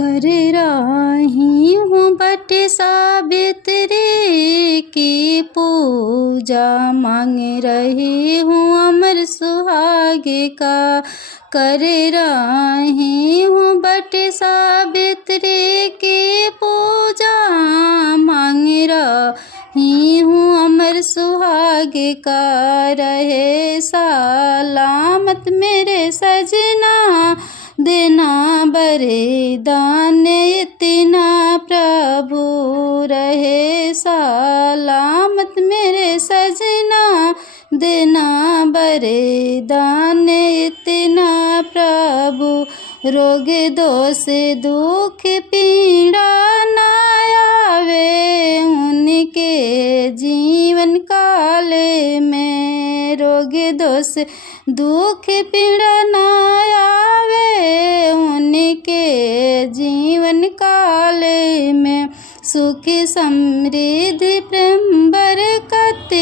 कर रही हूँ बट सावित्री की पूजा, मांग रही हूँ अमर सुहाग का। कर रही हूँ बट सावित्री की पूजा, मांग रही हूँ अमर सुहाग का। रहे सलामत मेरे सजना, देना वरदान इतना प्रभु। रहे सलामत मेरे सजना, देना वरदान इतना प्रभु। रोग दोष दुख पीड़ा न आवे उनके जीवन काल में। रोग दोष दुख पीड़ा न आवे उनके जीवन काल में। सुख समृद्धि प्रेम बरकत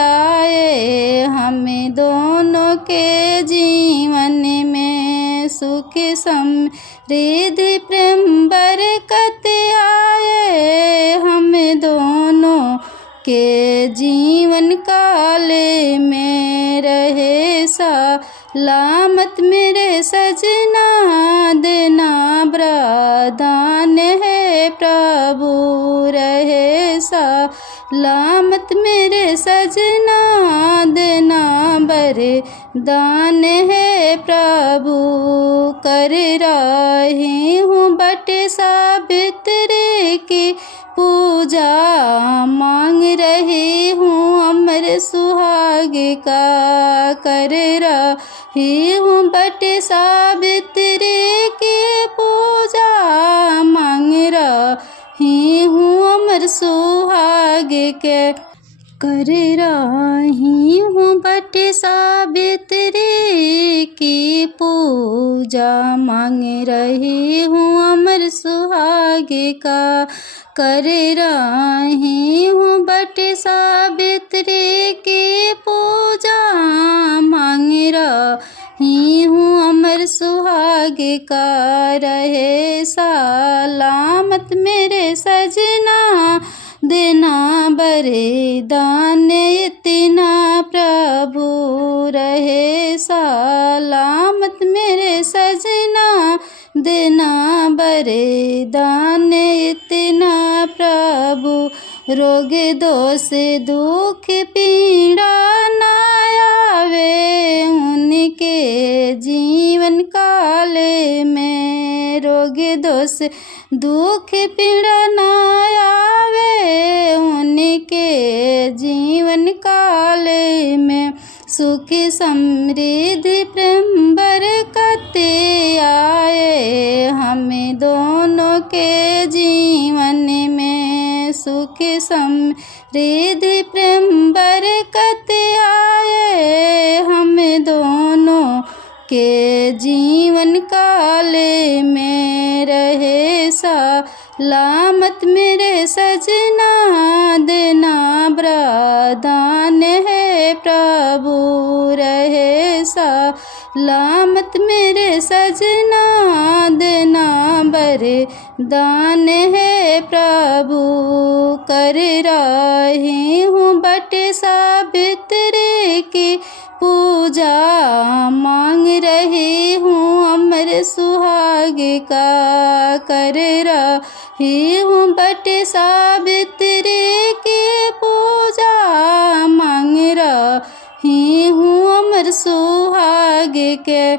आए हमें दोनों के जीवन में। सुख समृद्धि प्रेम बरकत आए हमें दोनों के जीवन काल में। रहे सलामत मेरे सजना, देना वरदान है प्रभु। रहे सलामत मेरे सजना, देना वरदान है प्रभु। कर रही हूँ बट सावित्री की पूजा, मांग रही हूँ अमर सुहाग का। कर रही हूँ बट सावित्री की पूजा, मांग रही हूँ अमर सुहाग के। कर रही हूँ बट सावित्री की पूजा, मांग रही हूँ अमर सुहाग का। कर रही हूँ बट सावित्री की पूजा, मांग रही हूँ अमर सुहाग का। रहे सलामत मेरे सजना, देना वरदान इतना प्रभु। रहे सलामत मेरे सजना, देना वरदान इतना प्रभु। रोग दोष दुख पीड़ा न आवे उनके जीवन काल में। रोग दोष दुख पीड़ा न आवे उनके जीवन काल में। सुख समृद्धि प्रेम बरकत आए हमें दोनों के जीवन में। सुख समृद्धि प्रेम बरकत आए हमें दोनों के जीवन काल में। रहे सलामत मेरे सजना, देना वरदान है प्रभु। रहे सलामत मेरे सजना, देना वरदान है प्रभु। कर रही हूँ बट सावित्री की पूजा, मांग रही हूँ अमर सुहाग का। कर रही हूँ बट सावित्री की पूजा, मांग रही हूँ अमर सुहाग के।